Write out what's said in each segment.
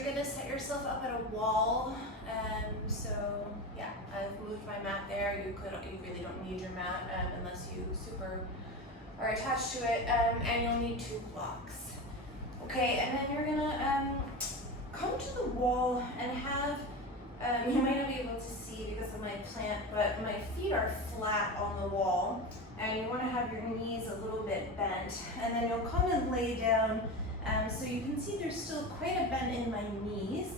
you're gonna set yourself up at a wall. So yeah, I've moved my mat there. You really don't need your mat unless you super are attached to it. And you'll need 2 blocks. Okay, and then you're gonna come to the wall and have, you might not be able to see because of my plant, but my feet are flat on the wall, and you want to have your knees a little bit bent, and then you'll come and lay down. So you can see there's still quite a bend in my knees.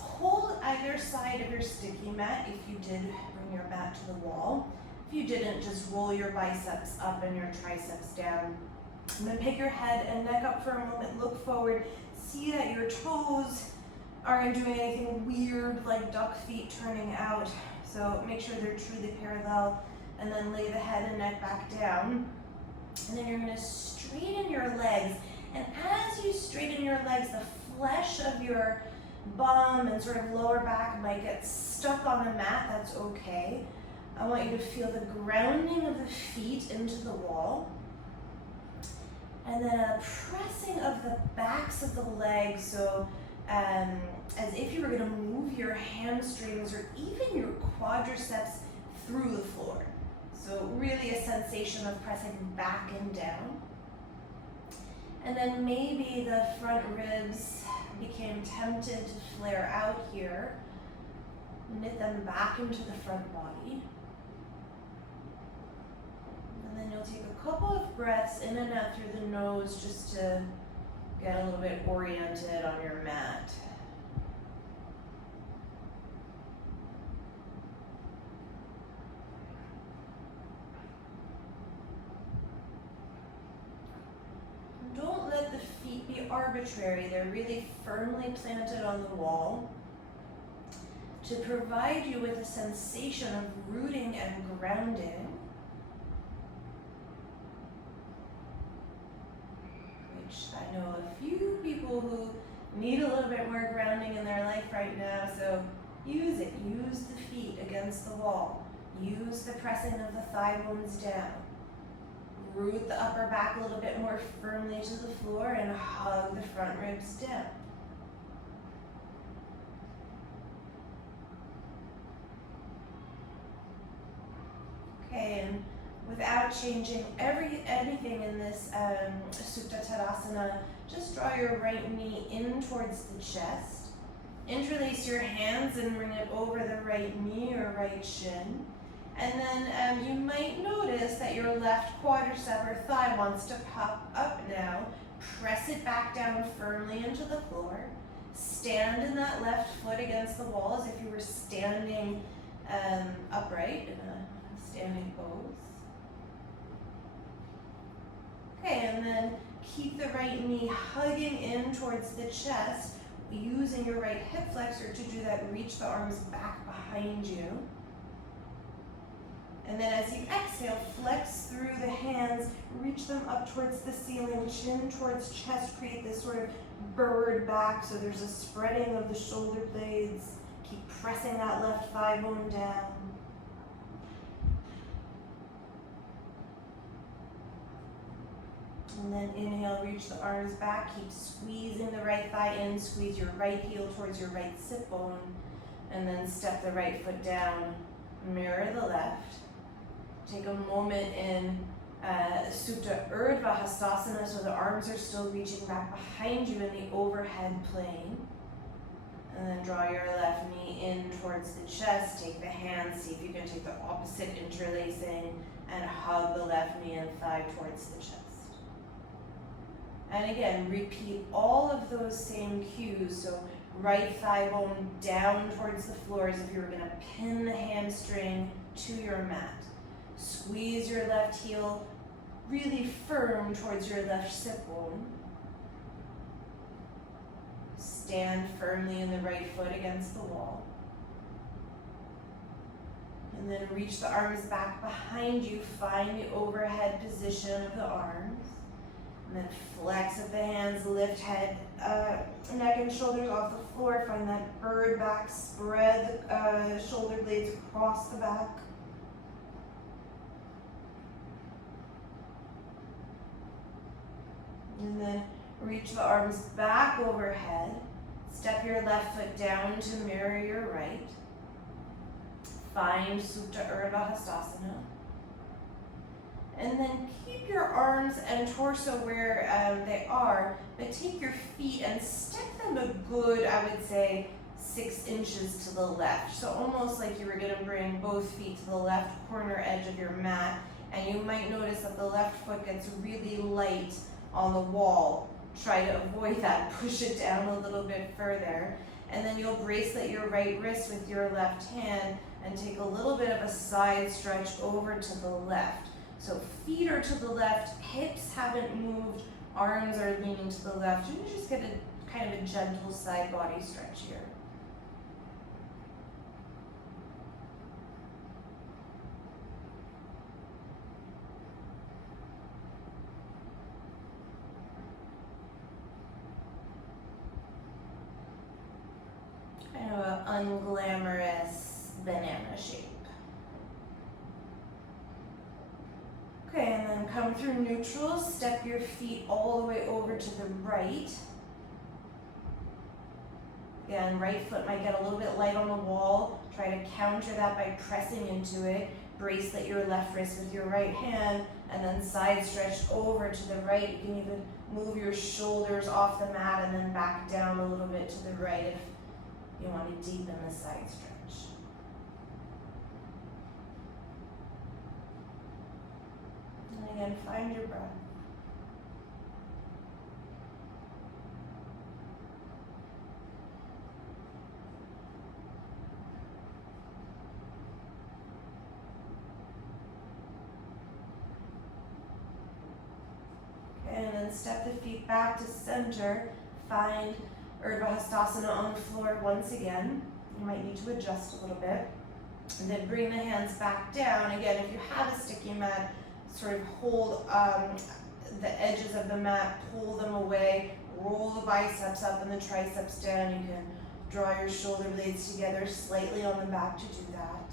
Hold either side of your sticky mat if you did bring your mat to the wall. If you didn't, just roll your biceps up and your triceps down. And then pick your head and neck up for a moment, look forward, see that your toes aren't doing anything weird like duck feet turning out. So make sure they're truly parallel, and then lay the head and neck back down. And then you're gonna straighten your legs. And as you straighten your legs, the flesh of your bum and sort of lower back might get stuck on the mat. That's okay. I want you to feel the grounding of the feet into the wall. And then a pressing of the backs of the legs, so as if you were going to move your hamstrings or even your quadriceps through the floor. So really a sensation of pressing back and down. And then maybe the front ribs became tempted to flare out here. Knit them back into the front body. And then you'll take a couple of breaths in and out through the nose just to get a little bit oriented on your mat. Don't let the feet be arbitrary. They're really firmly planted on the wall to provide you with a sensation of rooting and grounding. I know a few people who need a little bit more grounding in their life right now, so use it. Use the feet against the wall. Use the pressing of the thigh bones down. Root the upper back a little bit more firmly to the floor and hug the front ribs down. Okay, and without changing anything in this Supta Tadasana, just draw your right knee in towards the chest. Interlace your hands and bring it over the right knee or right shin. And then you might notice that your left quadricep or thigh wants to pop up now. Press it back down firmly into the floor. Stand in that left foot against the wall as if you were standing upright in a standing pose. Okay, and then keep the right knee hugging in towards the chest, using your right hip flexor to do that. Reach the arms back behind you. And then as you exhale, flex through the hands, reach them up towards the ceiling, chin towards chest, create this sort of bird back, so there's a spreading of the shoulder blades. Keep pressing that left thigh bone down. And then inhale, reach the arms back, keep squeezing the right thigh in, squeeze your right heel towards your right sit bone, and then step the right foot down, mirror the left. Take a moment in Supta Urdhva Hastasana, so the arms are still reaching back behind you in the overhead plane. And then draw your left knee in towards the chest, take the hands, see if you can take the opposite interlacing, and hug the left knee and thigh towards the chest. And again, repeat all of those same cues. So right thigh bone down towards the floor as if you were going to pin the hamstring to your mat. Squeeze your left heel really firm towards your left sit bone. Stand firmly in the right foot against the wall. And then reach the arms back behind you. Find the overhead position of the arms. And then flex of the hands, lift head, neck and shoulders off the floor. Find that bird back, spread the shoulder blades across the back. And then reach the arms back overhead. Step your left foot down to mirror your right. Find Supta Urdhva Hastasana. And then keep your arms and torso where they are, but take your feet and step them a good, I would say, 6 inches to the left. So almost like you were gonna bring both feet to the left corner edge of your mat. And you might notice that the left foot gets really light on the wall. Try to avoid that, push it down a little bit further. And then you'll bracelet your right wrist with your left hand and take a little bit of a side stretch over to the left. So feet are to the left, hips haven't moved, arms are leaning to the left. And you just get a kind of a gentle side body stretch here. Kind of an unglamorous banana shape. Okay, and then come through neutral, step your feet all the way over to the right. Again, right foot might get a little bit light on the wall. Try to counter that by pressing into it. Bracelet your left wrist with your right hand, and then side stretch over to the right. You can even move your shoulders off the mat and then back down a little bit to the right if you want to deepen the side stretch. And again, find your breath. Okay, and then step the feet back to center. Find Urdhva Hastasana on the floor once again. You might need to adjust a little bit. And then bring the hands back down. Again, if you have a sticky mat, sort of hold the edges of the mat, pull them away, roll the biceps up and the triceps down. You can draw your shoulder blades together slightly on the back to do that.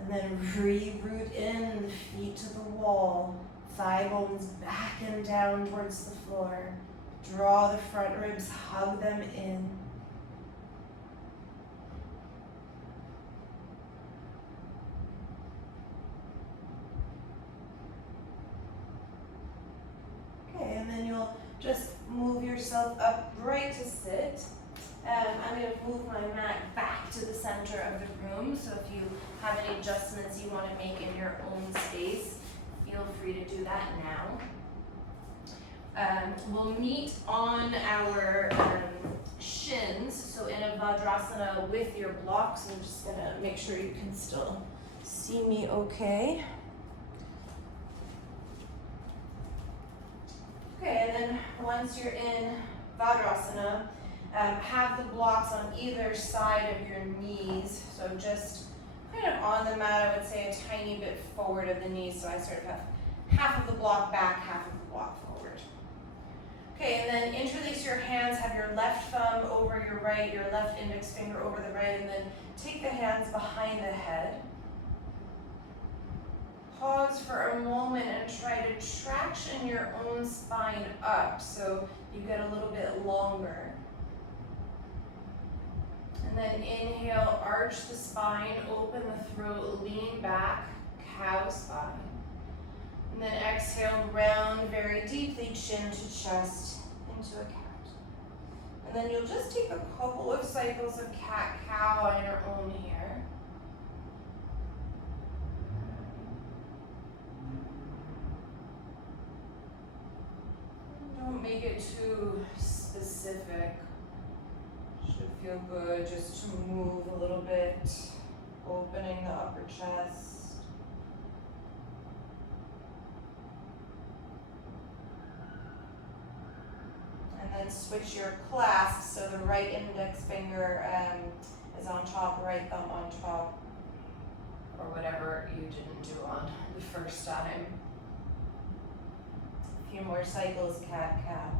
And then re-root in the feet to the wall, thigh bones back and down towards the floor. Draw the front ribs, hug them in. Okay, and then you'll just move yourself upright to sit. I'm going to move my mat back to the center of the room, so if you have any adjustments you want to make in your own space, feel free to do that now. We'll meet on our shins, so in a Vajrasana with your blocks. I'm just going to make sure you can still see me okay. Okay, and then once you're in Vajrasana, have the blocks on either side of your knees, so just kind of on the mat, I would say a tiny bit forward of the knees, so I sort of have half of the block back, half of the block forward. Okay, and then interlace your hands, have your left thumb over your right, your left index finger over the right, and then take the hands behind the head. Pause for a moment and try to traction your own spine up so you get a little bit longer. And then inhale, arch the spine, open the throat, lean back, cow spine. And then exhale, round very deeply, chin to chest, into a cat. And then you'll just take a couple of cycles of cat-cow on your own here. Don't make it too specific. Should feel good just to move a little bit, opening the upper chest. And then switch your clasp, so the right index finger is on top, right thumb on top, or whatever you didn't do on the first time. A few more cycles, cat-cow.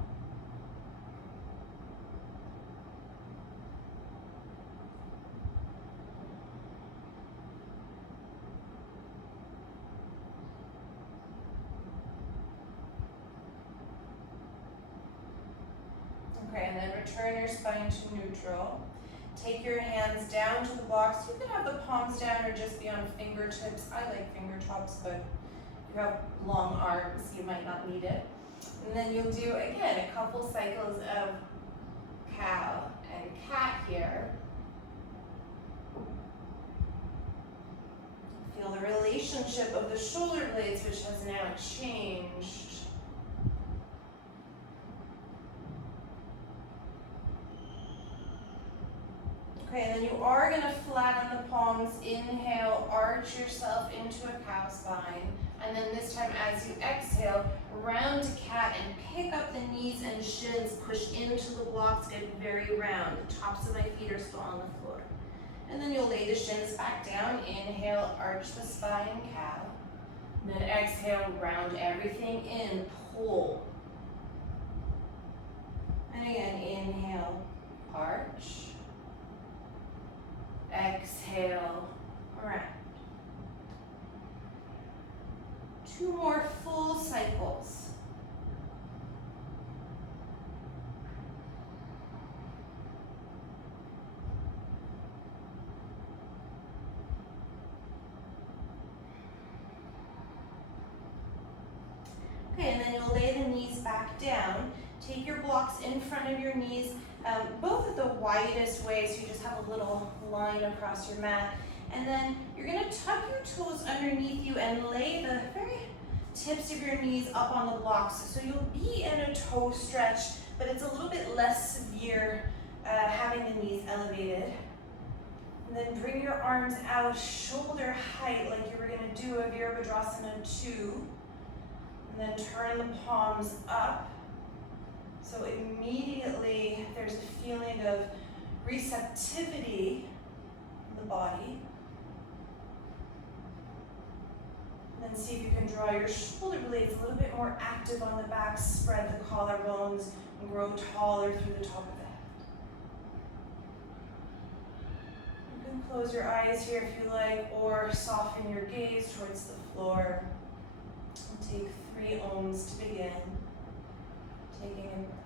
Okay, and then return your spine to neutral. Take your hands down to the blocks. You can have the palms down or just be on fingertips. I like fingertops, but if you have long arms, you might not need it. And then you'll do, again, a couple cycles of cow and cat here. Feel the relationship of the shoulder blades, which has now changed. Okay, and then you are going to flatten the palms. Inhale, arch yourself into a cow spine. And then this time as you exhale, round to cat and pick up the knees and shins. Push into the blocks, get very round. The tops of my feet are still on the floor. And then you'll lay the shins back down. Inhale, arch the spine, cow. And then exhale, round everything in, pull. And again, inhale, arch. Exhale, round. 2 more full cycles. Okay, and then you'll lay the knees back down. Take your blocks in front of your knees, both at the widest way, so you just have a little line across your mat. And then you're going to tuck your toes underneath you and lay the very tips of your knees up on the blocks. So you'll be in a toe stretch, but it's a little bit less severe having the knees elevated. And then bring your arms out shoulder height like you were going to do a Virabhadrasana 2. And then turn the palms up. So immediately there's a feeling of receptivity in the body. And then see if you can draw your shoulder blades a little bit more active on the back. Spread the collarbones and grow taller through the top of the head. You can close your eyes here if you like, or soften your gaze towards the floor. And take 3 ohms to begin. Taking in breath.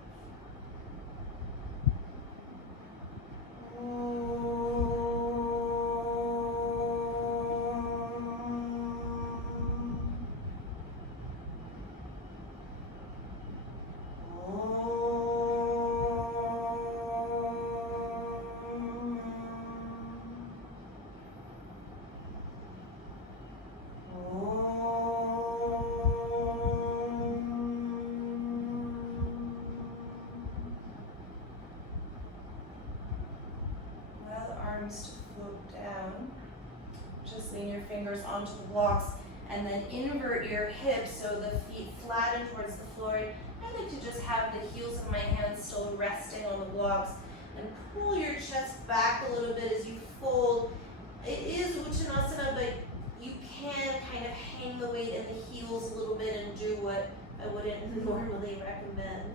To float down. Just lean your fingers onto the blocks and then invert your hips so the feet flatten towards the floor. I like to just have the heels of my hands still resting on the blocks and pull your chest back a little bit as you fold. It is Uttanasana, but you can kind of hang the weight in the heels a little bit and do what I wouldn't normally recommend.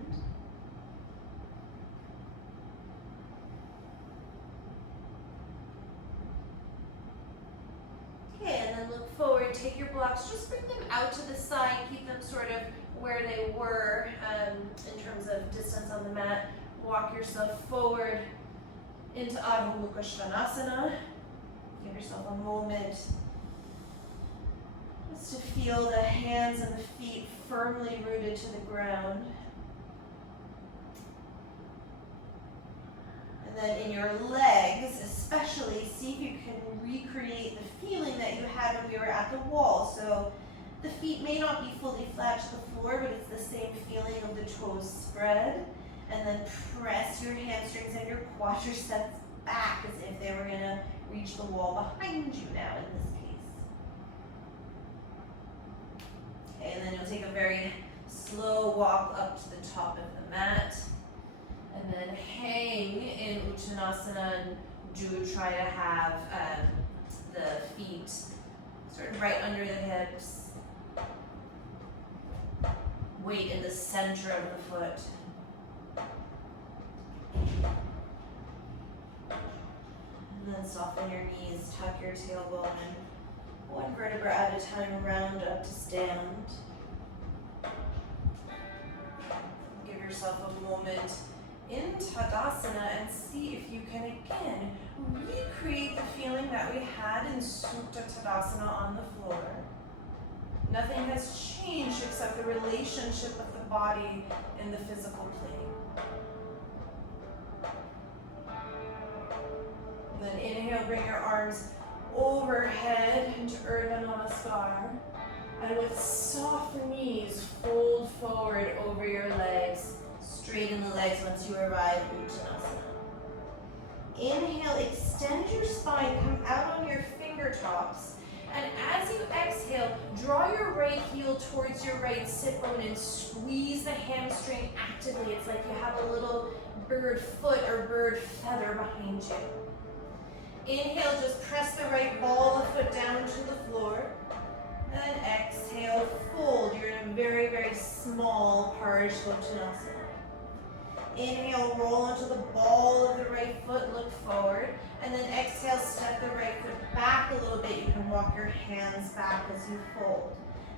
Okay, and then look forward, take your blocks, just bring them out to the side, keep them sort of where they were in terms of distance on the mat. Walk yourself forward into Adho Mukha Svanasana. Give yourself a moment just to feel the hands and the feet firmly rooted to the ground. And then in your legs, especially, see if you can recreate the feeling that you had when we were at the wall. So the feet may not be fully flat to the floor, but it's the same feeling of the toes spread. And then press your hamstrings and your quadriceps back as if they were going to reach the wall behind you now in this case. Okay, and then you'll take a very slow walk up to the top of the mat. And then hang in Uttanasana and do try to have the feet sort of right under the hips. Weight in the center of the foot. And then soften your knees, tuck your tailbone, and one vertebra at a time, round up to stand. Give yourself a moment in Tadasana and see if you can again recreate the feeling that we had in Supta Tadasana on the floor. Nothing has changed except the relationship of the body in the physical plane. And then inhale, bring your arms overhead into Urdhva Namaskar. And with soft knees, fold forward over your legs. Straighten the legs once you arrive in Uttanasana. Inhale, extend your spine, come out on your fingertips. And as you exhale, draw your right heel towards your right sit bone and squeeze the hamstring actively. It's like you have a little bird foot or bird feather behind you. Inhale, just press the right ball of the foot down to the floor. And then exhale, fold. You're in a very, very small Parisvottanasana. Inhale, roll onto the ball of the right foot, look forward. And then exhale, step the right foot back a little bit. You can walk your hands back as you fold.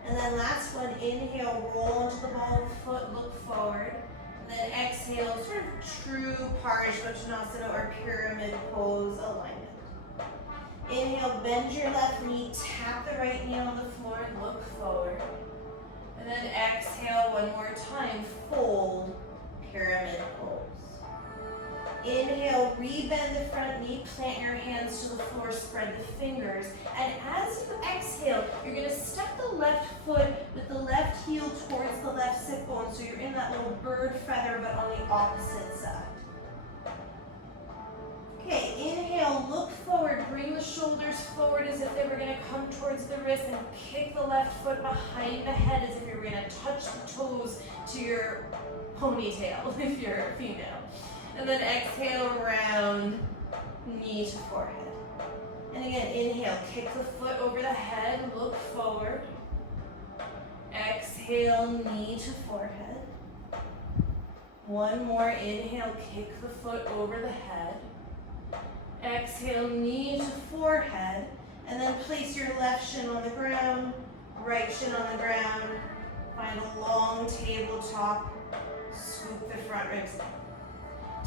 And then last one, inhale, roll onto the ball of the foot, look forward. And then exhale, sort of true Parisvottanasana or pyramid pose alignment. Inhale, bend your left knee, tap the right knee on the floor, and look forward. And then exhale one more time, fold, pyramid pose. Inhale, rebend the front knee, plant your hands to the floor, spread the fingers. And as you exhale, you're gonna step the left foot with the left heel towards the left sit bone, so you're in that little bird feather, but on the opposite side. Okay, inhale, look forward, bring the shoulders forward as if they were gonna come towards the wrist, and kick the left foot behind the head as if you were gonna touch the toes to your ponytail if you're a female. And then exhale, round, knee to forehead. And again, inhale, kick the foot over the head, look forward. Exhale, knee to forehead. One more, inhale, kick the foot over the head. Exhale, knee to forehead, and then place your left shin on the ground, right shin on the ground. Find a long tabletop, scoop the front ribs in.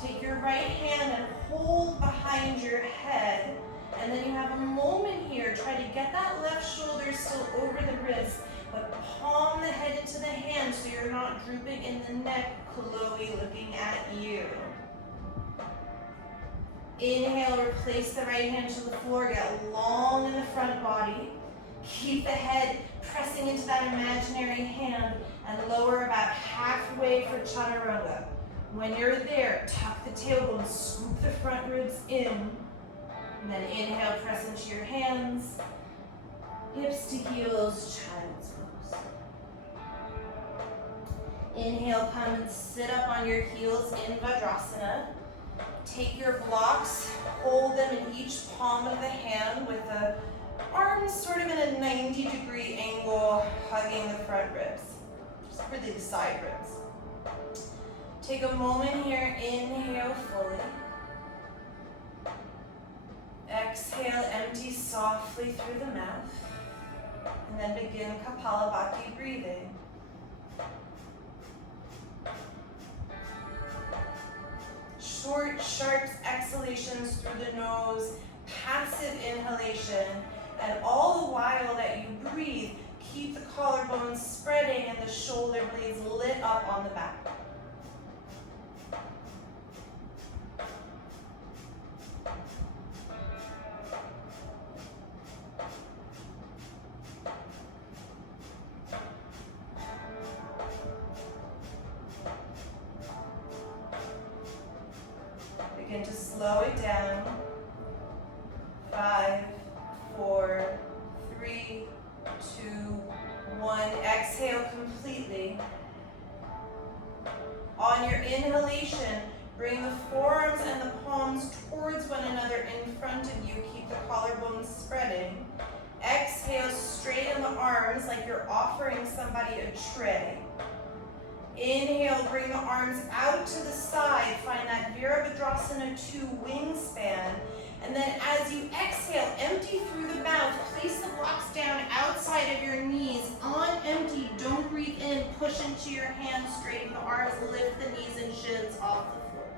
Take your right hand and hold behind your head, and then you have a moment here. Try to get that left shoulder still over the wrist, but palm the head into the hand so you're not drooping in the neck, Chloe looking at you. Inhale, replace the right hand to the floor, get long in the front body. Keep the head pressing into that imaginary hand and lower about halfway for Chaturanga. When you're there, tuck the tailbone, scoop the front ribs in. And then inhale, press into your hands. Hips to heels, child's pose. Inhale, come and sit up on your heels in Vajrasana. Take your blocks, hold them in each palm of the hand with the arms sort of in a 90-degree angle, hugging the front ribs, just really the side ribs. Take a moment here, inhale fully. Exhale, empty softly through the mouth. And then begin Kapalabhati breathing. Short, sharp exhalations through the nose, passive inhalation, and all the while that you breathe, keep the collarbones spreading and the shoulder blades lit up on the back. Begin to slow it down. 5, 4, 3, 2, 1. Exhale completely. On your inhalation, bring the forearms and the palms towards one another in front of you. Keep the collarbones spreading. Exhale, straighten the arms like you're offering somebody a tray. Inhale, bring the arms out to the side. Find that Virabhadrasana 2 wingspan. And then as you exhale, empty through the mouth. Place the blocks down outside of your knees. On empty, don't breathe in. Push into your hands, straighten the arms, lift the knees and shins off the floor.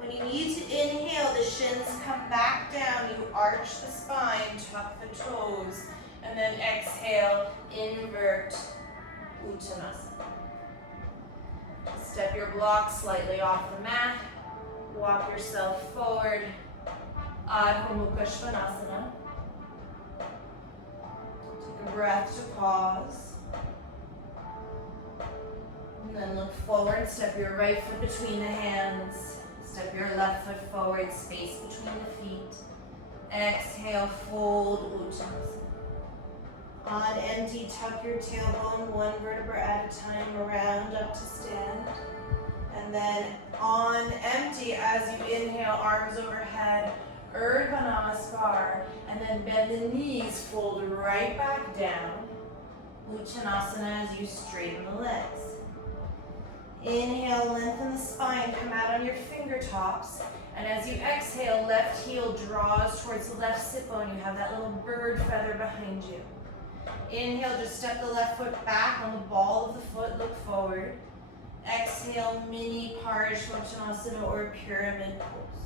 When you need to inhale, the shins come back down. You arch the spine, tuck the toes, and then exhale, invert Uttanasana. Step your blocks slightly off the mat. Walk yourself forward. Adho Mukha Svanasana. Take a breath to pause. And then look forward. Step your right foot between the hands. Step your left foot forward. Space between the feet. Exhale, fold Uttanasana. On empty, tuck your tailbone one vertebra at a time around up to stand. And then on empty, as you inhale, arms overhead, Urdhva Namaskar, and then bend the knees, fold right back down. Uttanasana as you straighten the legs. Inhale, lengthen the spine, come out on your fingertops. And as you exhale, left heel draws towards the left sit bone. You have that little bird feather behind you. Inhale, just step the left foot back on the ball of the foot, look forward. Exhale, mini Parishvottanasana or pyramid pose.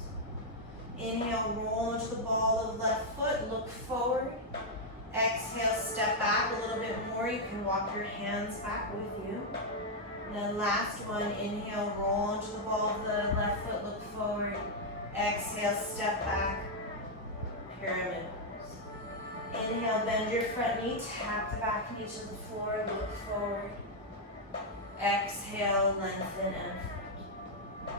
Inhale, roll into the ball of left foot, look forward. Exhale, step back a little bit more. You can walk your hands back with you. And then last one, inhale, roll into the ball of the left foot, look forward. Exhale, step back, pyramid. Inhale, bend your front knee, tap the back knee to the floor, look forward. Exhale, lengthen and fold.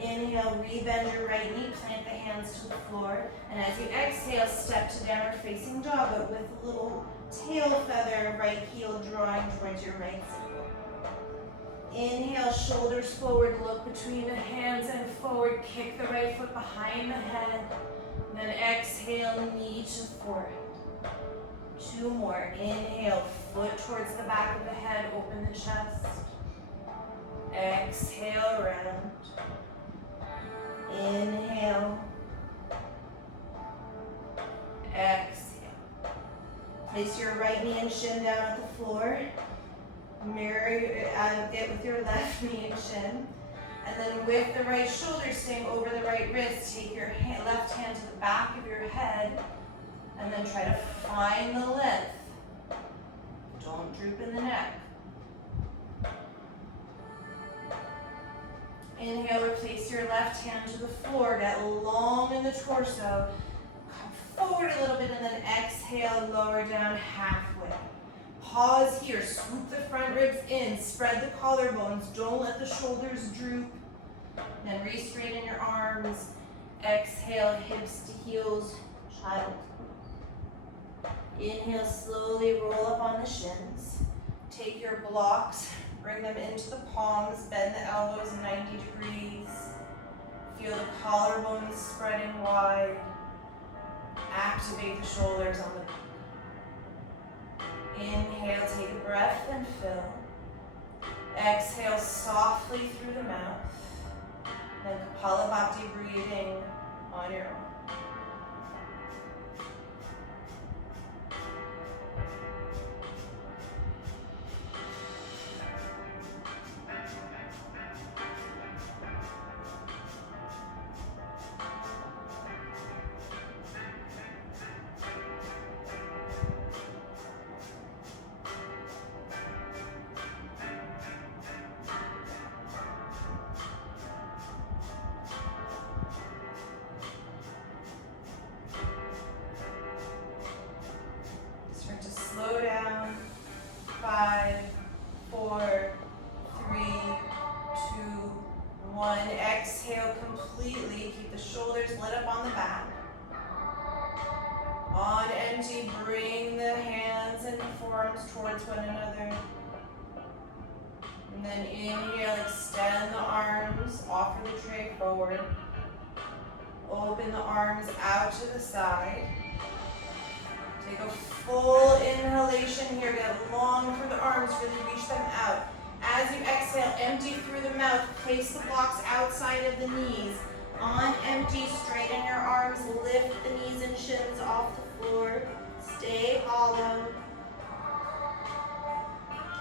Inhale, rebend your right knee, plant the hands to the floor. And as you exhale, step to downward facing dog, but with a little tail feather, right heel drawing towards your right side. Inhale, shoulders forward, look between the hands and forward, kick the right foot behind the head. And then exhale, knee to forehead. Two more. Inhale, foot towards the back of the head, open the chest. Exhale, round. Inhale. Exhale. Place your right knee and shin down at the floor. Mirror it with your left knee and shin. And then with the right shoulder staying over the right wrist, take your left hand to the back of your head. And then try to find the length. Don't droop in the neck. Inhale, replace your left hand to the floor. Get long in the torso. Come forward a little bit and then exhale, lower down halfway. Pause here. Swoop the front ribs in. Spread the collarbones. Don't let the shoulders droop. Then re-straighten your arms. Exhale, hips to heels. Child. Inhale, slowly roll up on the shins. Take your blocks, bring them into the palms, bend the elbows 90 degrees. Feel the collarbones spreading wide. Activate the shoulders on the back. Inhale, take a breath and fill. Exhale softly through the mouth. Then Kapalabhati breathing on your own. Slow down. 5, 4, 3, 2, 1. Exhale completely. Keep the shoulders lit up on the back. On empty, bring the hands and the forearms towards one another. And then inhale, extend the arms, offer the tray forward. Open the arms out to the side. Take a full inhalation here. Get long for the arms, really reach them out. As you exhale, empty through the mouth. Place the blocks outside of the knees. On empty, straighten your arms. Lift the knees and shins off the floor. Stay hollow.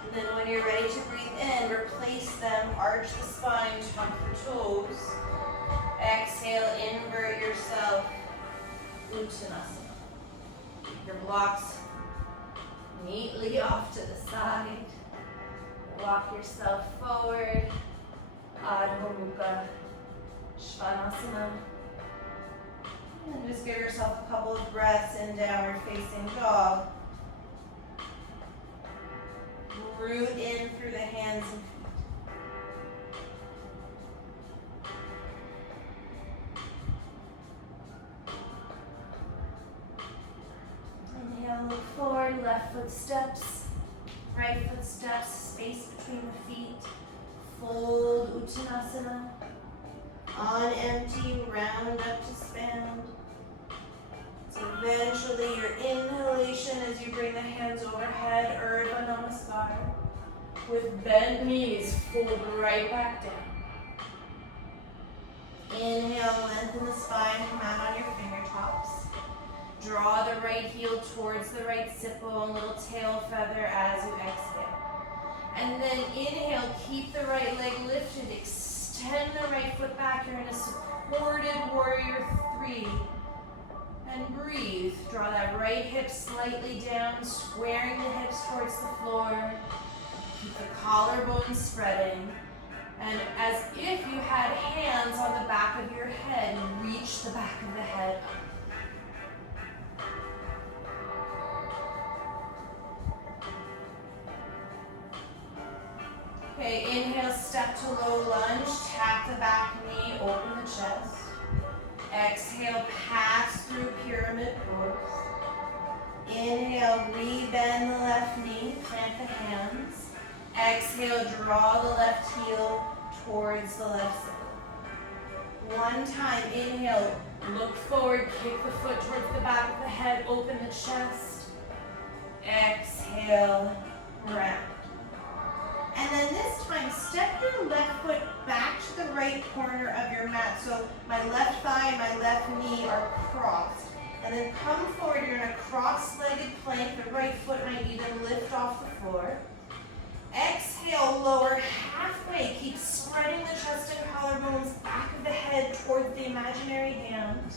And then when you're ready to breathe in, replace them. Arch the spine, tuck the toes. Exhale, invert yourself. Uttanasana. Keep your blocks neatly off to the side. Walk yourself forward. Adho Mukha Svanasana. And just give yourself a couple of breaths in downward facing dog. Root in through the hands and feet. Inhale, look forward, left foot steps, right foot steps, space between the feet. Fold Uttanasana. On empty, round up to stand. So eventually your inhalation as you bring the hands overhead, Urdhva Namaskar. With bent knees, fold right back down. Inhale, lengthen the spine, come out on your fingertops. Draw the right heel towards the right sit bone, little tail feather as you exhale. And then inhale, keep the right leg lifted, extend the right foot back. You're in a supported warrior 3. And breathe. Draw that right hip slightly down, squaring the hips towards the floor. Keep the collarbone spreading. And as if you had hands on the back of your head, reach the back of the head up. Okay, inhale, step to low lunge, tap the back knee, open the chest. Exhale, pass through pyramid pose. Inhale, rebend the left knee, plant the hands. Exhale, draw the left heel towards the left side. One time, inhale, look forward, kick the foot towards the back of the head, open the chest. Exhale, round. And then this time, step your left foot back to the right corner of your mat. So my left thigh and my left knee are crossed. And then come forward, you're in a cross-legged plank. The right foot might even lift off the floor. Exhale, lower halfway. Keep spreading the chest and collarbones, back of the head towards the imaginary hand.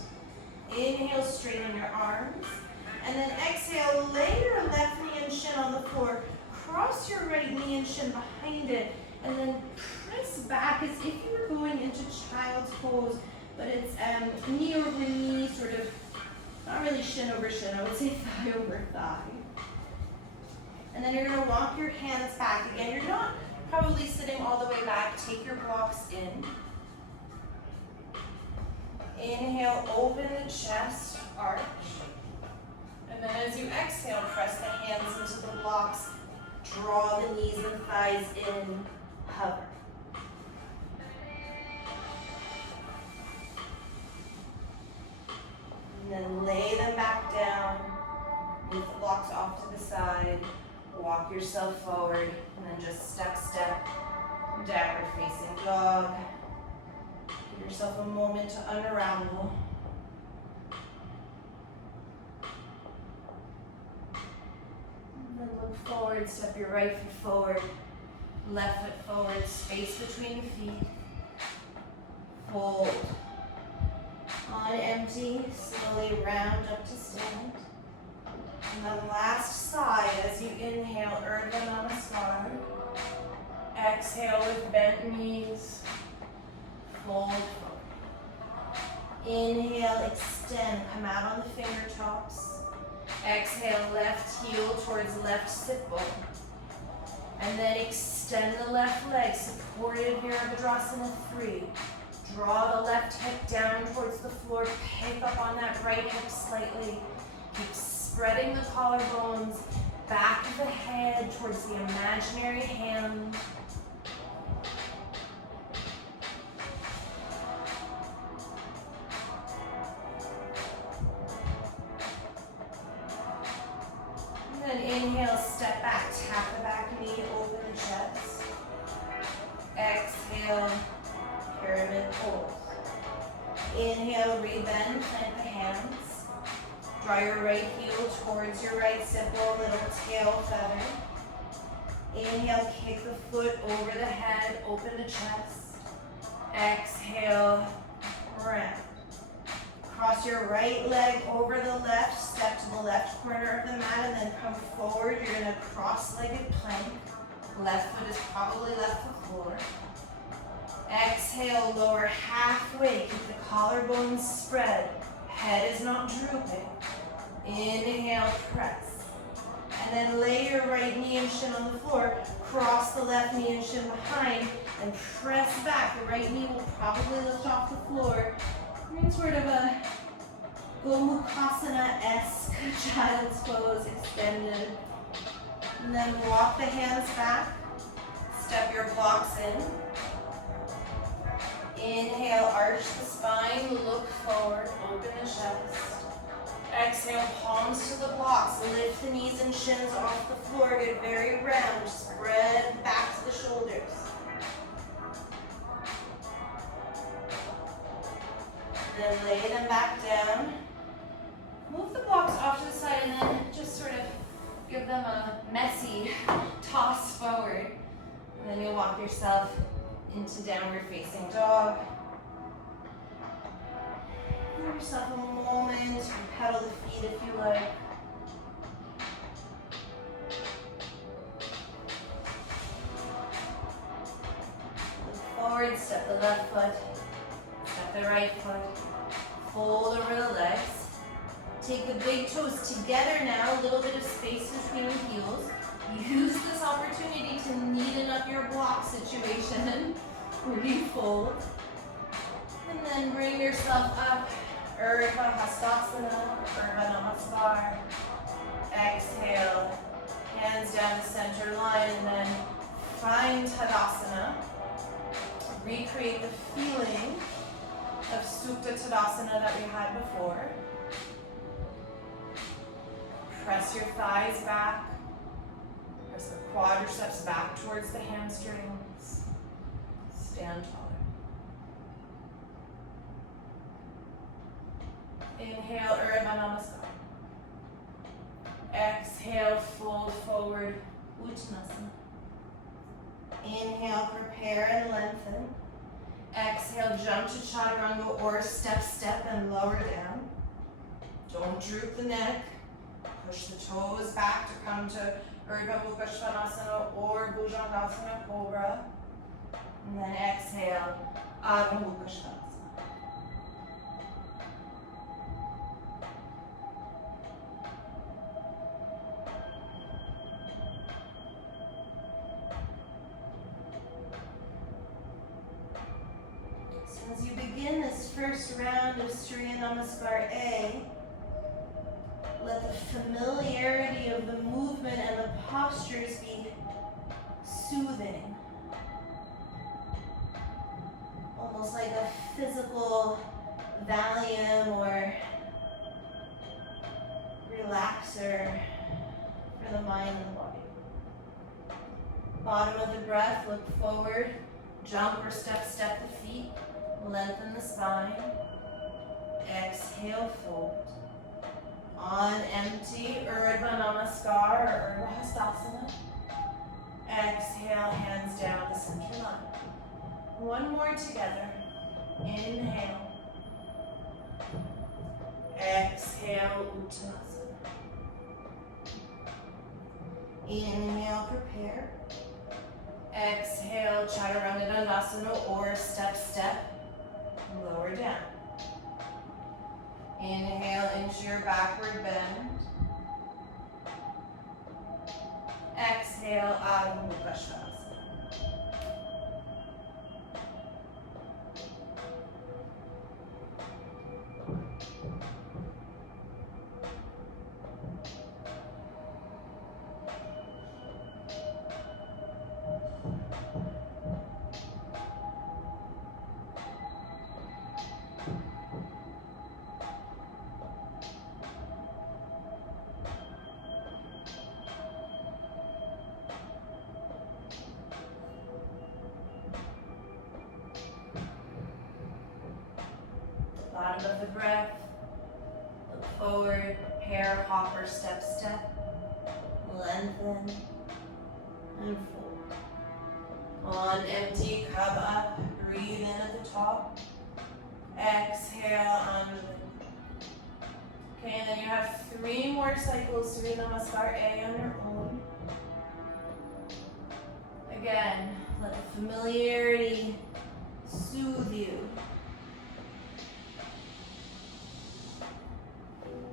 Inhale, straighten your arms. And then exhale, lay your left knee and shin on the floor. Cross your right knee and shin behind it, and then press back as if you were going into child's pose, but it's knee over knee, sort of, not really shin over shin, I would say thigh over thigh. And then you're gonna walk your hands back. Again, you're not probably sitting all the way back. Take your blocks in. Inhale, open the chest, arch. And then as you exhale, press the hands into the blocks. Draw the knees and thighs in, hover. And then lay them back down, move the blocks off to the side, walk yourself forward, and then just step, downward facing dog. Give yourself a moment to unravel. And then look forward, step your right foot forward, left foot forward, space between the feet. Fold. On empty, slowly round up to stand. And then last side, as you inhale, Urdhva Namaskar. Exhale with bent knees. Fold forward. Inhale, extend, come out on the fingertops. Exhale, left heel towards left sit bone. And then extend the left leg, supported Virabhadrasana 3. Draw the left hip down towards the floor, pick up on that right hip slightly. Keep spreading the collarbones, back of the head towards the imaginary hand. And inhale, step back, tap the back knee, open the chest. Exhale, pyramid pose. Inhale, rebend, plant the hands. Draw your right heel towards your right sit bone, little tail feather. Inhale, kick the foot over the head, open the chest. Exhale, round. Cross your right leg over the left, step to the left corner of the mat, and then come forward. You're in a cross-legged plank. Left foot is probably left the floor. Exhale, lower halfway. Keep the collarbones spread. Head is not drooping. Inhale, press. And then lay your right knee and shin on the floor. Cross the left knee and shin behind and press back. The right knee will probably lift off the floor. You're in sort of a Gomukhasana-esque child's pose, extended. And then walk the hands back. Step your blocks in. Inhale, arch the spine, look forward, open the chest. Exhale, palms to the blocks, lift the knees and shins off the floor, get very round, spread back to the shoulders. Then lay them back down. Move the blocks off to the side and then just sort of give them a messy toss forward. And then you'll walk yourself into downward facing dog. Give yourself a moment, pedal the feet if you like. Look forward, step the left foot, step the right foot, fold over the legs. Take the big toes together now, a little bit of space between the heels. Use this opportunity to neaten up your block situation. Refold. And then bring yourself up. Urdhva Hastasana, Urdhva Namaskar. Exhale. Hands down the center line and then find Tadasana. Recreate the feeling of Supta Tadasana that we had before. Press your thighs back. Press the quadriceps back towards the hamstrings. Stand taller. Inhale, Urdhva Namaskar. Exhale, fold forward, Uttanasana. Inhale, prepare and lengthen. Exhale, jump to Chaturanga or step and lower down. Don't droop the neck. Push the toes back to come to Urdhva Mukha Svanasana or Bhujangasana Cobra. And then exhale, Adho Mukha Svanasana. So as you begin this first round of Surya Namaskar A, let the familiarity of the movement and the postures be soothing. Almost like a physical Valium or relaxer for the mind and the body. Bottom of the breath, look forward, jump or step the feet, lengthen the spine. Exhale, fold. On empty, Urdhva Namaskar or Urdhva Hastasana. Exhale, hands down the center line. One more together. Inhale. Exhale, Uttanasana. Inhale, prepare. Exhale, Chaturanga Dandasana or step, lower down. Inhale into your backward bend. Exhale, Adho Mukha Svanasana. Bottom of the breath, look forward, prepare, hopper, step, lengthen, and fold. On empty, come up, breathe in at the top. Exhale, under. Okay, and then you have 3 more cycles, Surya Namaskar A on your own. Again, let the familiarity soothe you.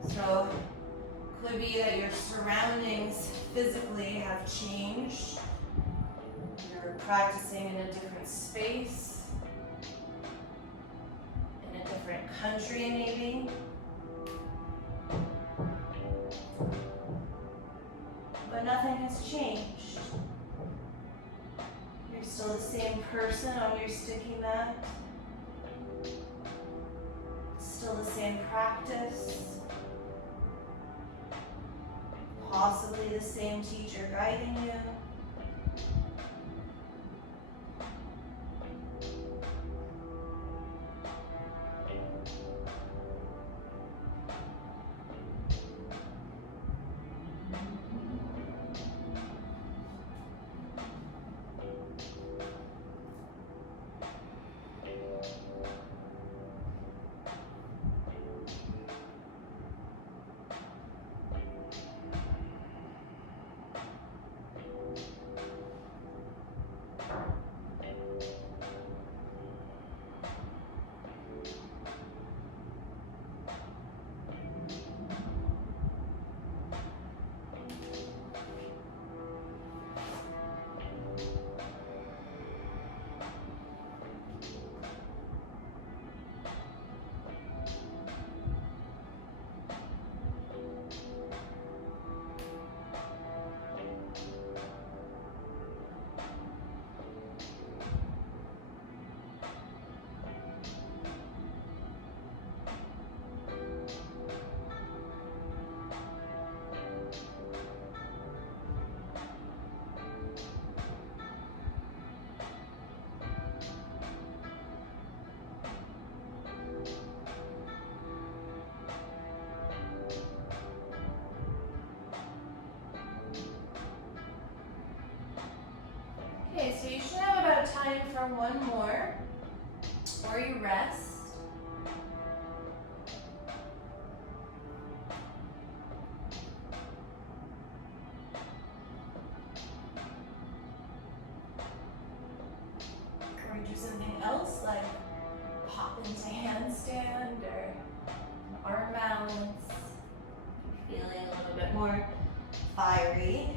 So, could be that your surroundings physically have changed. You're practicing in a different space, in a different country maybe. But nothing has changed. You're still the same person on your sticky mat. Still the same practice. Possibly the same teacher guiding you. Okay, so you should have about time for one more, or you rest. Or you do something else like pop into handstand or arm balance. Feeling a little bit more fiery.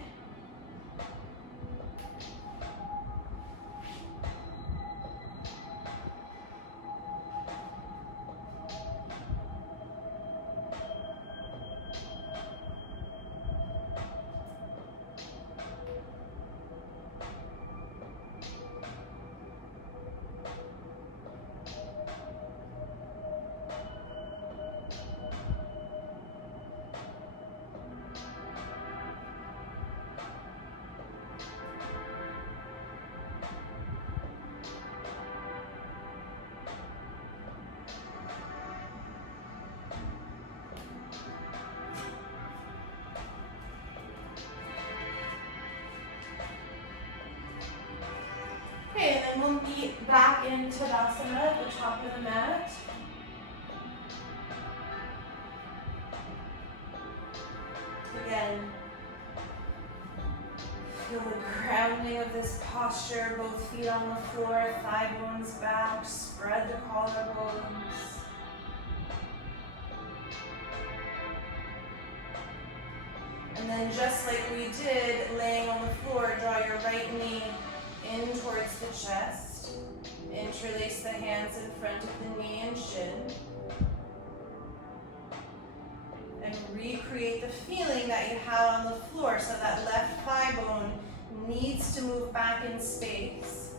Okay, and then we'll meet back in Tadasana at the top of the mat. Again, feel the grounding of this posture, both feet on the floor, thigh bones back, spread the collarbones. And then just like we did, laying on the floor, draw your right knee in towards the chest. Interlace the hands in front of the knee and shin. And recreate the feeling that you had on the floor. So that left thigh bone needs to move back in space.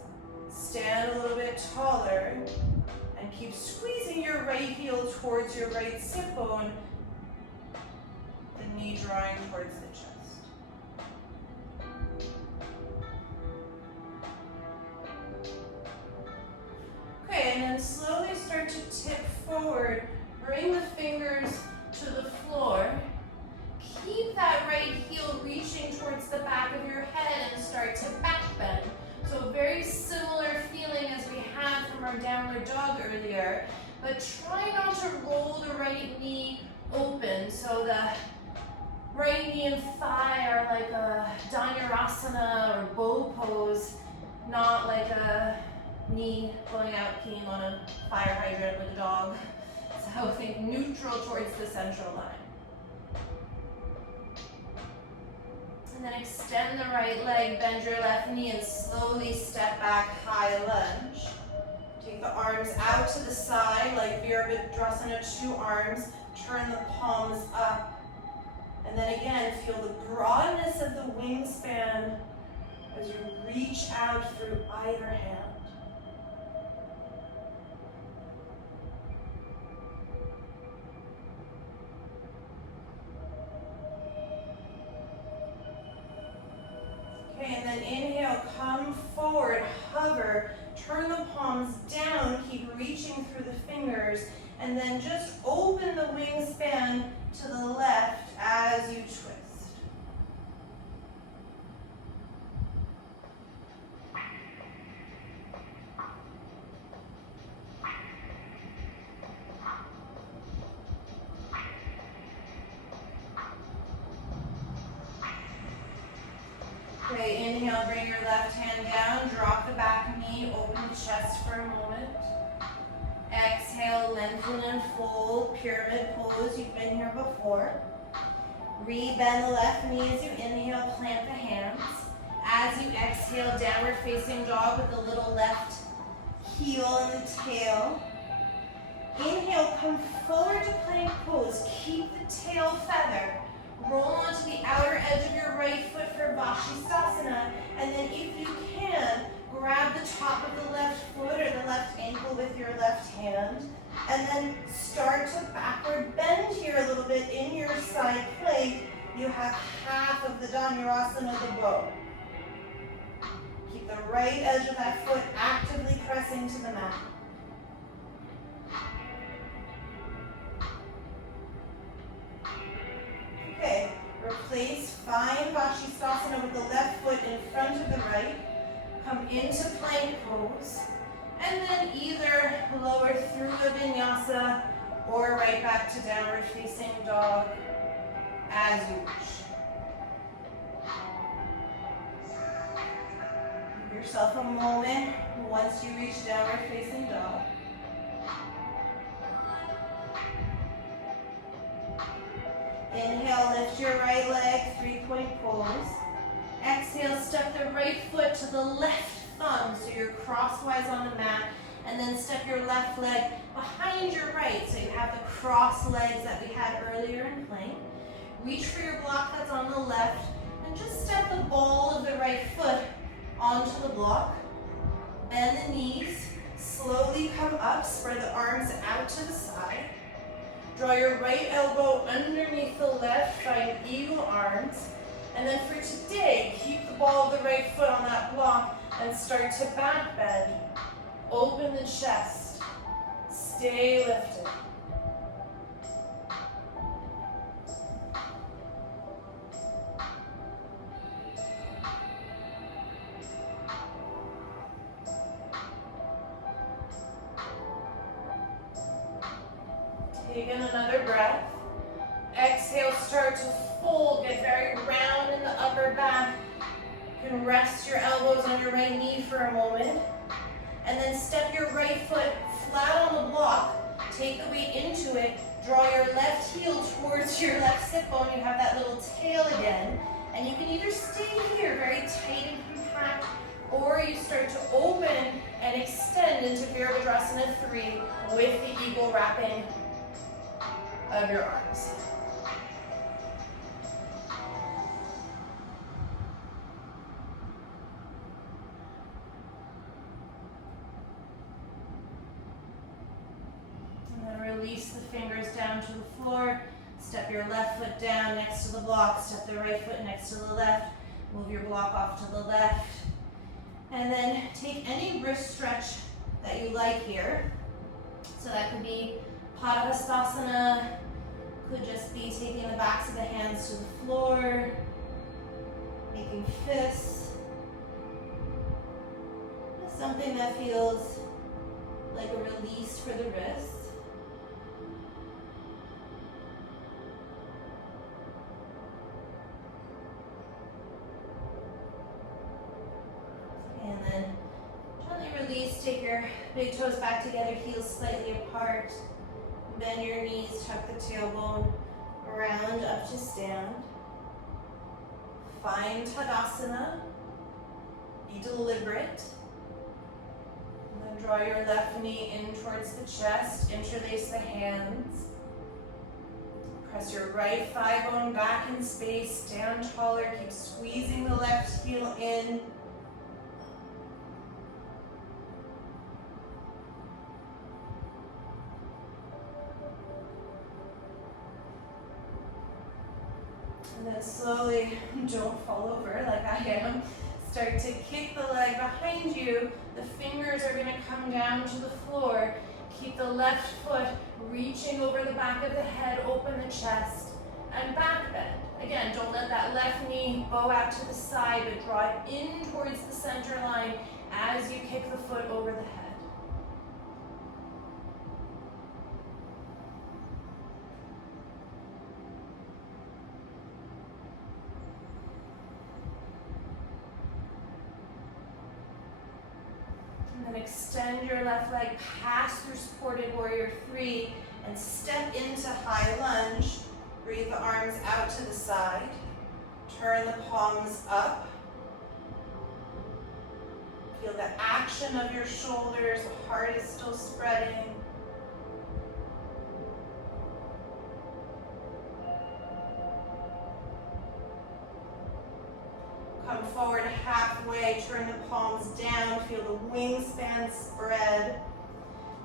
Stand a little bit taller and keep squeezing your right heel towards your right sit bone. The knee drawing towards the chest. Okay, and then slowly start to tip forward. Bring the fingers to the floor. Keep that right heel reaching towards the back of your head and start to back bend. So very similar feeling as we had from our downward dog earlier. but try not to roll the right knee open so the right knee and thigh are like a Dhanurasana or bow pose, not like a knee going out peeing on a fire hydrant with a dog. So think neutral towards the central line. And then extend the right leg, bend your left knee, and slowly step back, high lunge. Take the arms out to the side like Virabhadrasana, 2 arms. Turn the palms up. And then again, feel the broadness of the wingspan as you reach out through either hand. Okay, and then inhale, come forward, hover, turn the palms down, keep reaching through the fingers, and then just open the wingspan to the left as you twist. Okay, inhale, bring your left hand down, drop the back knee, open the chest for a moment. Exhale, lengthen and fold, pyramid pose, you've been here before. Re-bend the left knee as you inhale, plant the hands. As you exhale, downward facing dog with the little left heel and the tail. Inhale, come forward to plank pose, keep the tail feather. Roll onto the outer edge of your right foot for Vashisthasana, and then if you can, grab the top of the left foot or the left ankle with your left hand, and then start to backward bend here a little bit in your side plank. You have half of the Dhanurasana of the bow. Keep the right edge of that foot actively pressing to the mat. Okay, replace, find Vashisthasana with the left foot in front of the right. Come into plank pose, and then either lower through a vinyasa or right back to downward facing dog as you wish. Give yourself a moment once you reach downward facing dog. Inhale, lift your right leg, 3-point pose. Exhale, step the right foot to the left thumb so you're crosswise on the mat, and then step your left leg behind your right so you have the cross legs that we had earlier in plank. Reach for your block that's on the left, and just step the ball of the right foot onto the block. Bend the knees, slowly come up, spread the arms out to the side. Draw your right elbow underneath the left, find eagle arms. And then for today, keep the ball of the right foot on that block and start to back bend. Open the chest. Stay lifted. Take in another breath. Exhale, start to fold. Get very round in the upper back. You can rest your elbows on your right knee for a moment. And then step your right foot flat on the block. Take the weight into it. Draw your left heel towards your left sit bone. You have that little tail again. And you can either stay here, very tight and compact, or you start to open and extend into Virabhadrasana 3 with the eagle wrapping of your arms. And then release the fingers down to the floor. Step your left foot down next to the block. Step the right foot next to the left. Move your block off to the left. And then take any wrist stretch that you like here. So that could be Padahastasana, could just be taking the backs of the hands to the floor, making fists. Something that feels like a release for the wrists. release, take your big toes back together, heels slightly apart. Bend your knees, tuck the tailbone, round up to stand. Find Tadasana. Be deliberate. And then draw your left knee in towards the chest, interlace the hands. Press your right thigh bone back in space, stand taller, keep squeezing the left heel in. And then slowly, don't fall over like I am. Start to kick the leg behind you. The fingers are gonna come down to the floor. Keep the left foot reaching over the back of the head, open the chest, and back bend. Again, don't let that left knee bow out to the side, but draw it in towards the center line as you kick the foot over the head. And then extend your left leg, pass through supported warrior 3, and step into high lunge. Breathe the arms out to the side. Turn the palms up. Feel the action of your shoulders, the heart is still spreading. Come forward halfway, turn the palms down, feel the wingspan spread,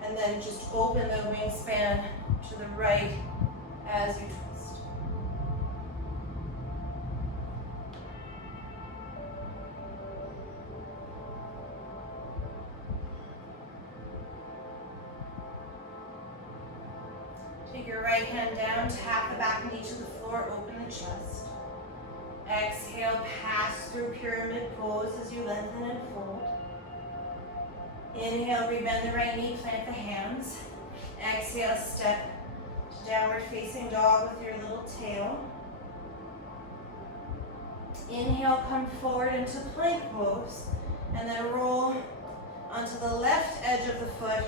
and then just open the wingspan to the right as you twist. Take your right hand down, tap the back knee to the floor, open the chest. Exhale, pass through pyramid pose as you lengthen and fold. Inhale, rebend the right knee, plant the hands. Exhale, step to downward facing dog with your little tail. Inhale, come forward into plank pose, and then roll onto the left edge of the foot,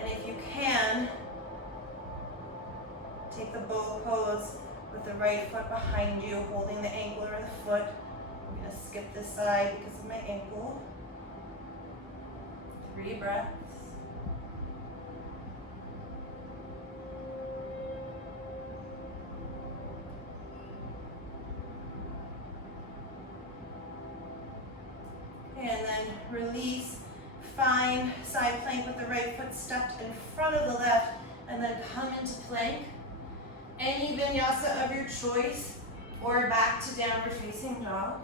and if you can, take the bow pose with the right foot behind you, holding the ankle or the foot. I'm going to skip this side because of my ankle. 3 breaths. And then release, find side plank with the right foot stepped in front of the left, and then come into plank. Any vinyasa of your choice, or back to downward facing dog.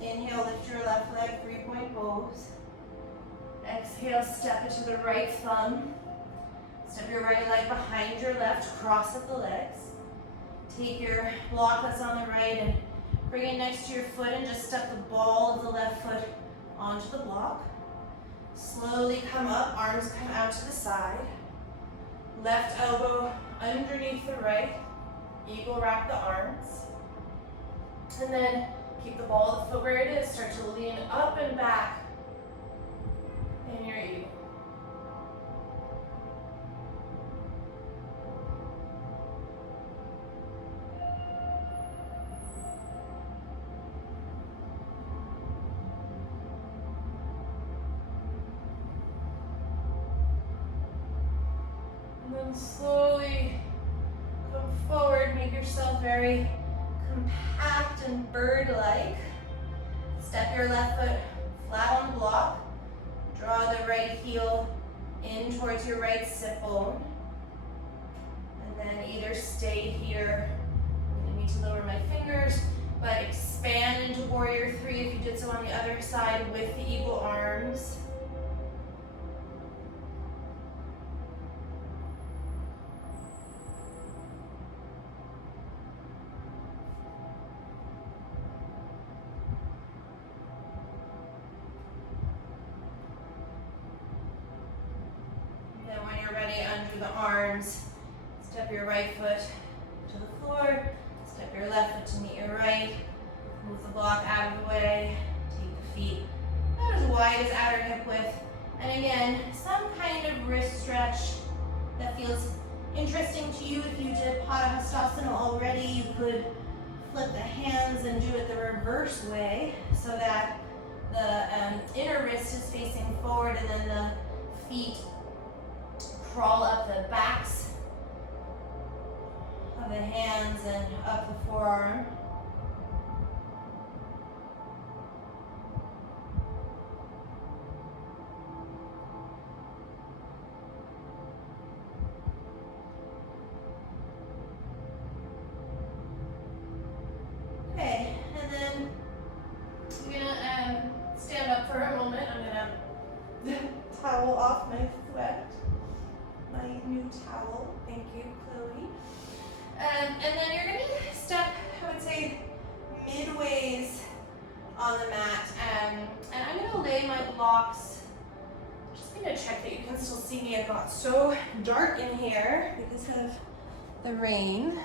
Inhale, lift your left leg, 3-point pose. Exhale, step it to the right thumb. Step your right leg behind your left, cross up the legs. Take your block that's on the right and bring it next to your foot and just step the ball of the left foot onto the block. Slowly come up, arms come out to the side. Left elbow underneath the right. Eagle wrap the arms. And then keep the ball of the foot where it is. Start to lean up and back in your eagle. And then slowly come forward, make yourself very compact and bird-like. Step your left foot flat on the block. Draw the right heel in towards your right sit bone. And then either stay here, I'm gonna need to lower my fingers, but expand into warrior 3 if you did so on the other side with the eagle arms. Under the arms, Step your right foot to the floor. Step your left foot to meet your right. Move the block out of the way. Take the feet not as wide as outer hip width. And again, some kind of wrist stretch that feels interesting to you. If you did Padahastasana already, you could flip the hands and do it the reverse way so that the inner wrist is facing forward and then the feet crawl up the backs of the hands and up the forearm. Okay, and then I'm gonna stand up for a moment. I'm gonna towel off my sweat. My new towel. Thank you, Chloe. And then you're gonna step, I would say, midways on the mat. And I'm gonna lay my blocks. Just gonna check that you can still see me. It got so dark in here because of the rain.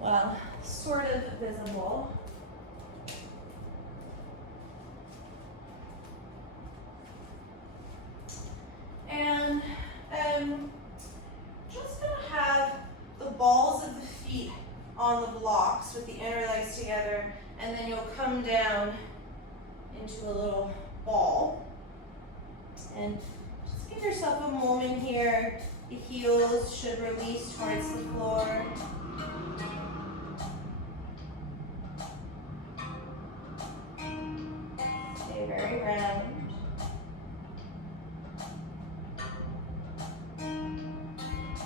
Well, sort of visible. And just gonna have the balls of the feet on the blocks with the inner legs together, and then you'll come down into a little ball. And just give yourself a moment here. The heels should release towards the floor. Stay very round.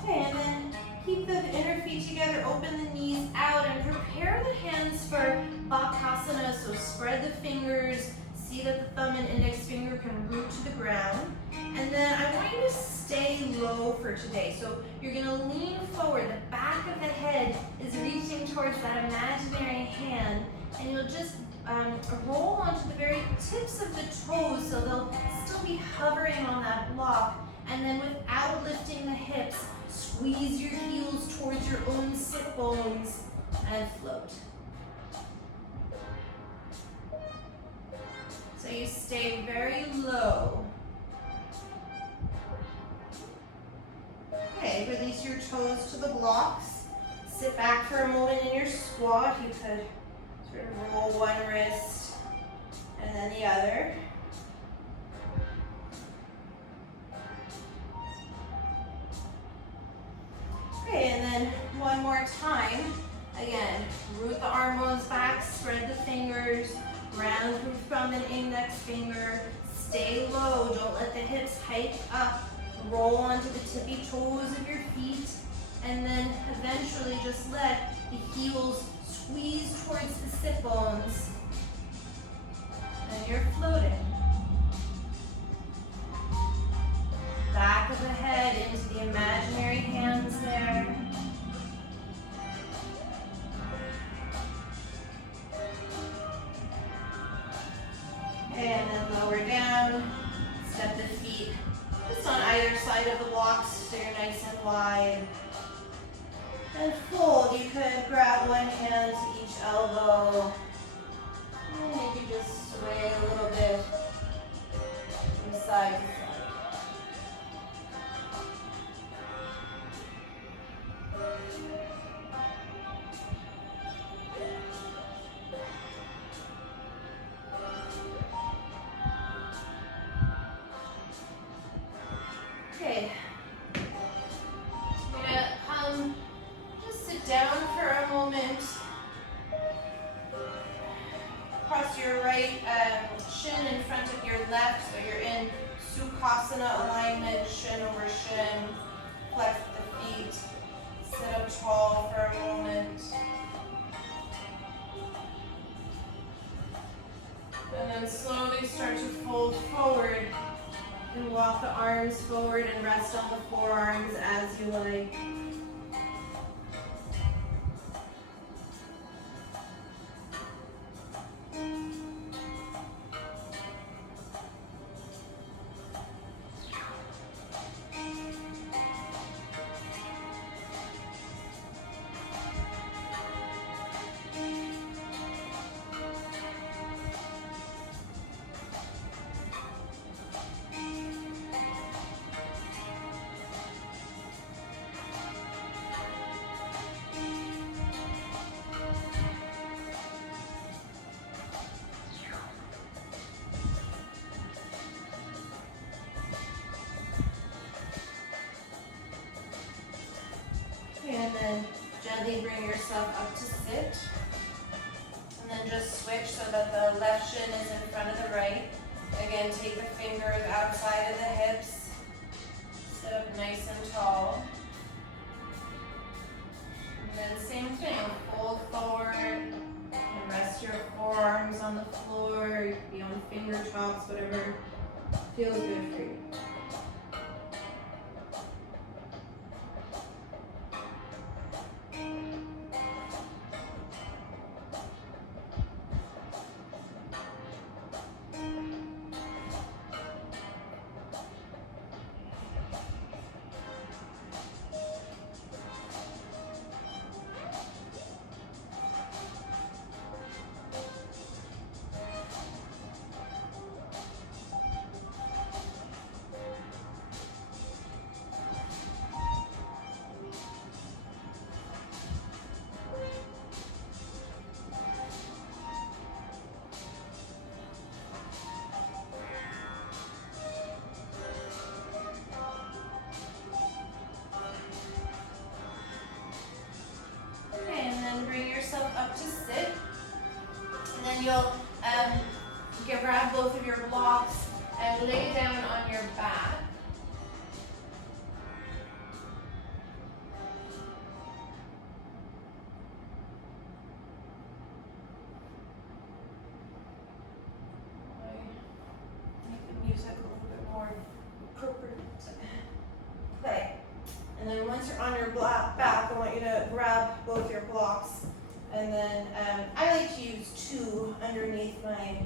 Okay, and then keep the inner feet together, open the knees out, and prepare the hands for Bakasana. So spread the fingers, see that the thumb and index finger can root to the ground. And then I want you to stay low for today. So you're gonna lean forward, the back of the head is reaching towards that imaginary hand, and you'll just roll onto the very tips of the toes so they'll still be hovering on that block. And then without lifting the hips, squeeze your heels towards your own sit bones and float. So you stay very low. Okay, release your toes to the blocks. Sit back for a moment in your squat. You could sort of roll one wrist and then the other. Okay, and then one more time. Again, root the arm bones back, spread the fingers, round through thumb and index finger. Stay low, don't let the hips hike up. Roll onto the tippy toes of your feet, and then eventually just let the heels squeeze towards the sit bones. And you're floating. Back of the head into the imaginary hands there. And then lower down, step the feet just on either side of the blocks so you're nice and wide. And fold. You could grab one hand to each elbow. And maybe just sway a little bit from side to side. Okay, I'm gonna just sit down for a moment. Cross your right shin in front of your left, so you're in Sukhasana alignment, shin over shin. Flex the feet, sit up tall for a moment. And then slowly start to fold forward. And walk the arms forward and rest on the forearms as you like. gently bring yourself up to sit. And then just switch so that the left shin is in front of the right. Again, take the fingers outside of the hips. Sit up nice and tall. And then same thing, fold forward and rest your forearms on the floor. You can be on finger tops, whatever feels good for you. Up to sit, and then you'll grab both of your blocks and lay down on your back. Make the music a little bit more appropriate. Okay, and then once you're on your back, I want you to grab both your blocks. And then I like to use two underneath my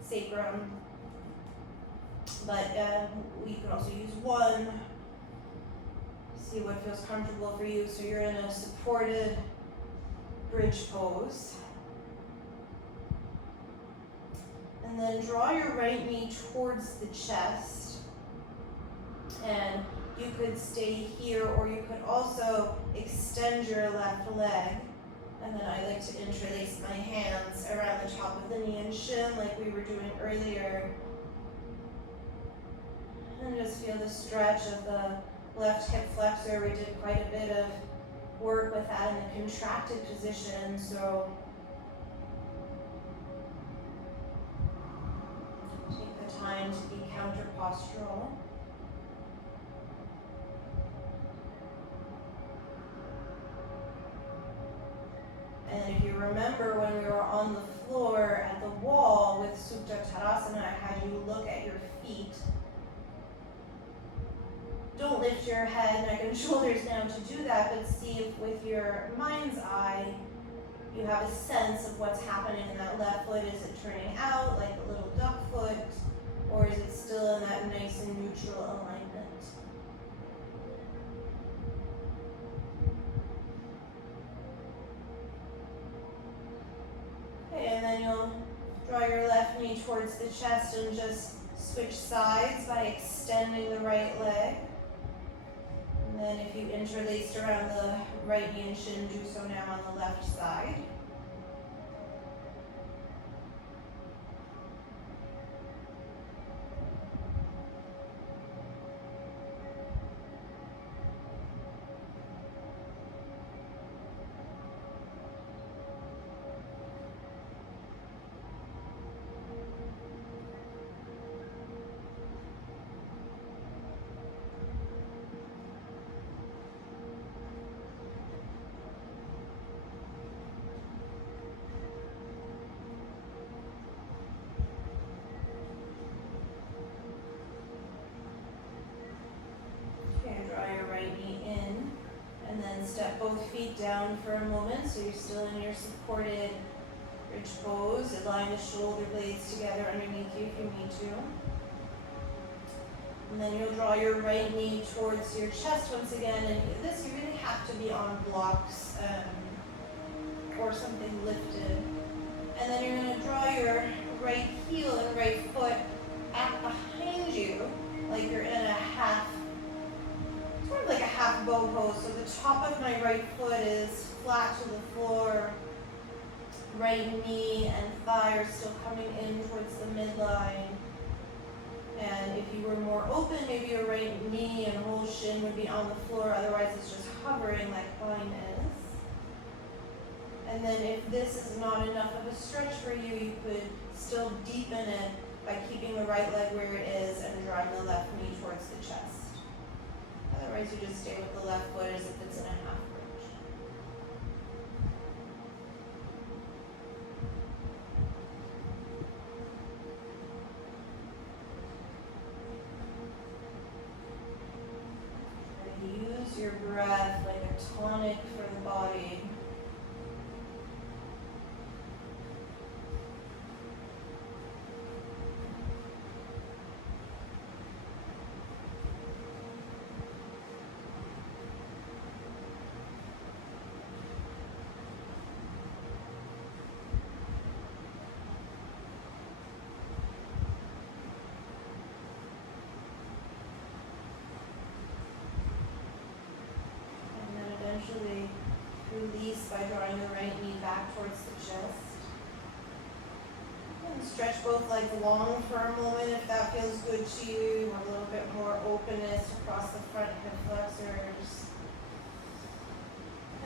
sacrum, but you can also use one. See what feels comfortable for you. So you're in a supported bridge pose. And then draw your right knee towards the chest. And you could stay here, or you could also extend your left leg. And then I like to interlace my hands around the top of the knee and shin like we were doing earlier. And just feel the stretch of the left hip flexor. We did quite a bit of work with that in the contracted position. So take the time to be counter postural. And if you remember when we were on the floor at the wall with Supta Tadasana, I had you look at your feet. Don't lift your head, neck, and shoulders down to do that, but see if with your mind's eye, you have a sense of what's happening in that left foot. Is it turning out like a little duck foot, or is it still in that nice and neutral alignment? And then you'll draw your left knee towards the chest and just switch sides by extending the right leg. And then if you interlaced around the right knee and shin, do so now on the left side. Step both feet down for a moment so you're still in your supported bridge pose. Align the shoulder blades together underneath you if you need to. And then you'll draw your right knee towards your chest once again. And this, you really have to be on blocks or something lifted. And then you're going to draw your right heel and right foot out behind you like you're in a half, sort of like a half bow pose. So the top of my right foot is flat to the floor. Right knee and thigh are still coming in towards the midline. And if you were more open, maybe your right knee and whole shin would be on the floor. Otherwise, it's just hovering like mine is. And then if this is not enough of a stretch for you, you could still deepen it by keeping the right leg where it is and drawing the left knee towards the chest. Otherwise, you just stay with the left foot as if it's in a half bridge. And use your breath like a tonic for the body. Eventually release by drawing the right knee back towards the chest. And stretch both legs long for a moment if that feels good to you. A little bit more openness across the front hip flexors.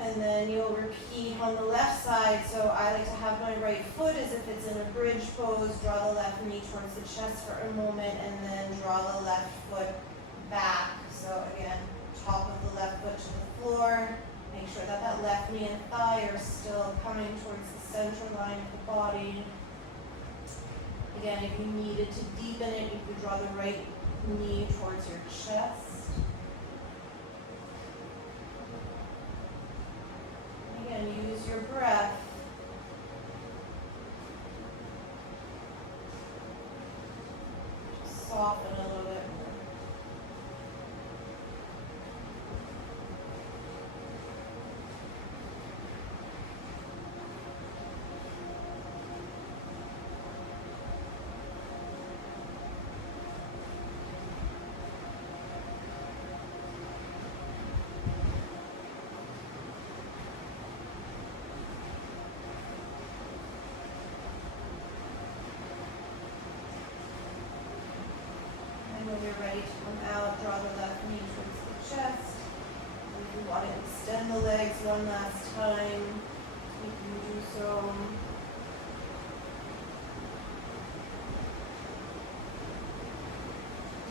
And then you'll repeat on the left side. So I like to have my right foot as if it's in a bridge pose. Draw the left knee towards the chest for a moment and then draw the left foot back. So again, top of the left foot to the floor. Make sure that that left knee and thigh are still coming towards the center line of the body. Again, if you needed to deepen it, you could draw the right knee towards your chest. Again, use your breath. Soften a little bit more. When you're ready to come out, draw the left knee towards the chest. If you want to extend the legs one last time, you can do so.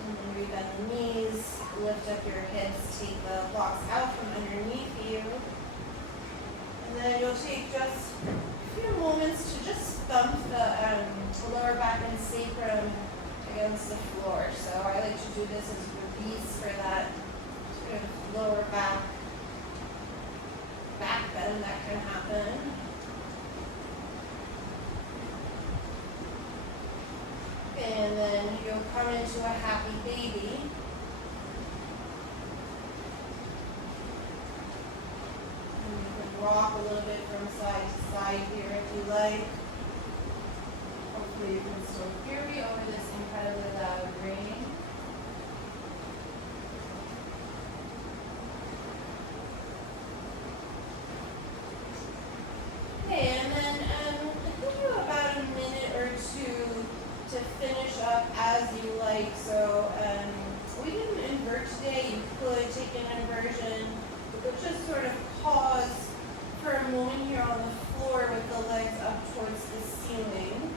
And then rebend the knees, lift up your hips, take the blocks out from underneath you. And then you'll take just a few moments to just thump the lower back and sacrum against the floor. So I like to do this as a release for that sort of lower back bend that can happen. And then you'll come into a happy baby. And you can rock a little bit from side to side here if you like. Hopefully you can still hear me over this incredibly loud rain. Okay, and then give you about a minute or two to finish up as you like. So we didn't invert today. You could take an inversion. You could just sort of pause for a moment here on the floor with the legs up towards the ceiling.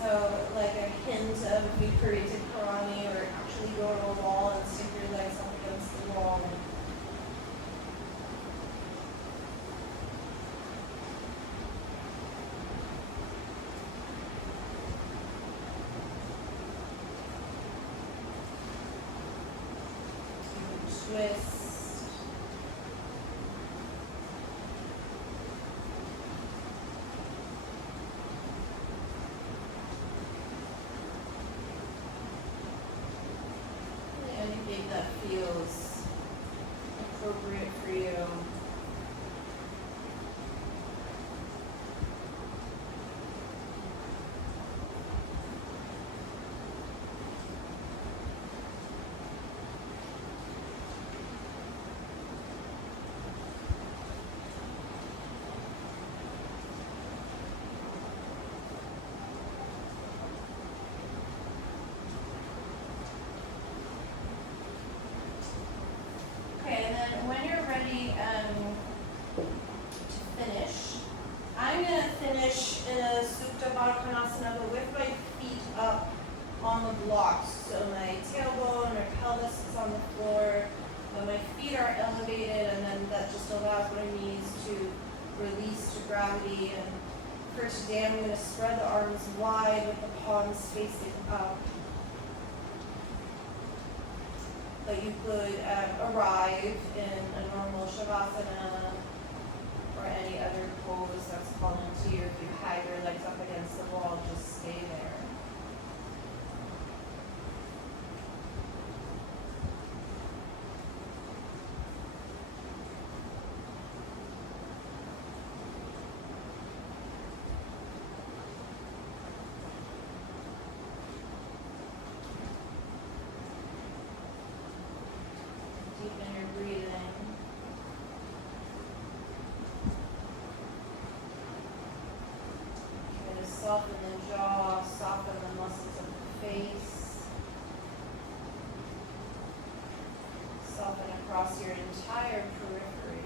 So like a hint of viparita karani, or actually go to a wall and stick your legs up against the wall. Twist. Anything that feels appropriate for you. Okay, and then when you're ready to finish, I'm gonna finish in a Supta Baddha Konasana, but with my feet up on the blocks. So my tailbone, my pelvis is on the floor, but my feet are elevated, and then that just allows my knees to release to gravity. And for today, I'm gonna spread the arms wide with the palms facing up. But you could arrive in a normal Shavasana or any other pose that's calling to you. If you have your legs up against the wall, just stay there. Deepen your breathing. Try to soften the jaw, soften the muscles of the face. Soften across your entire periphery.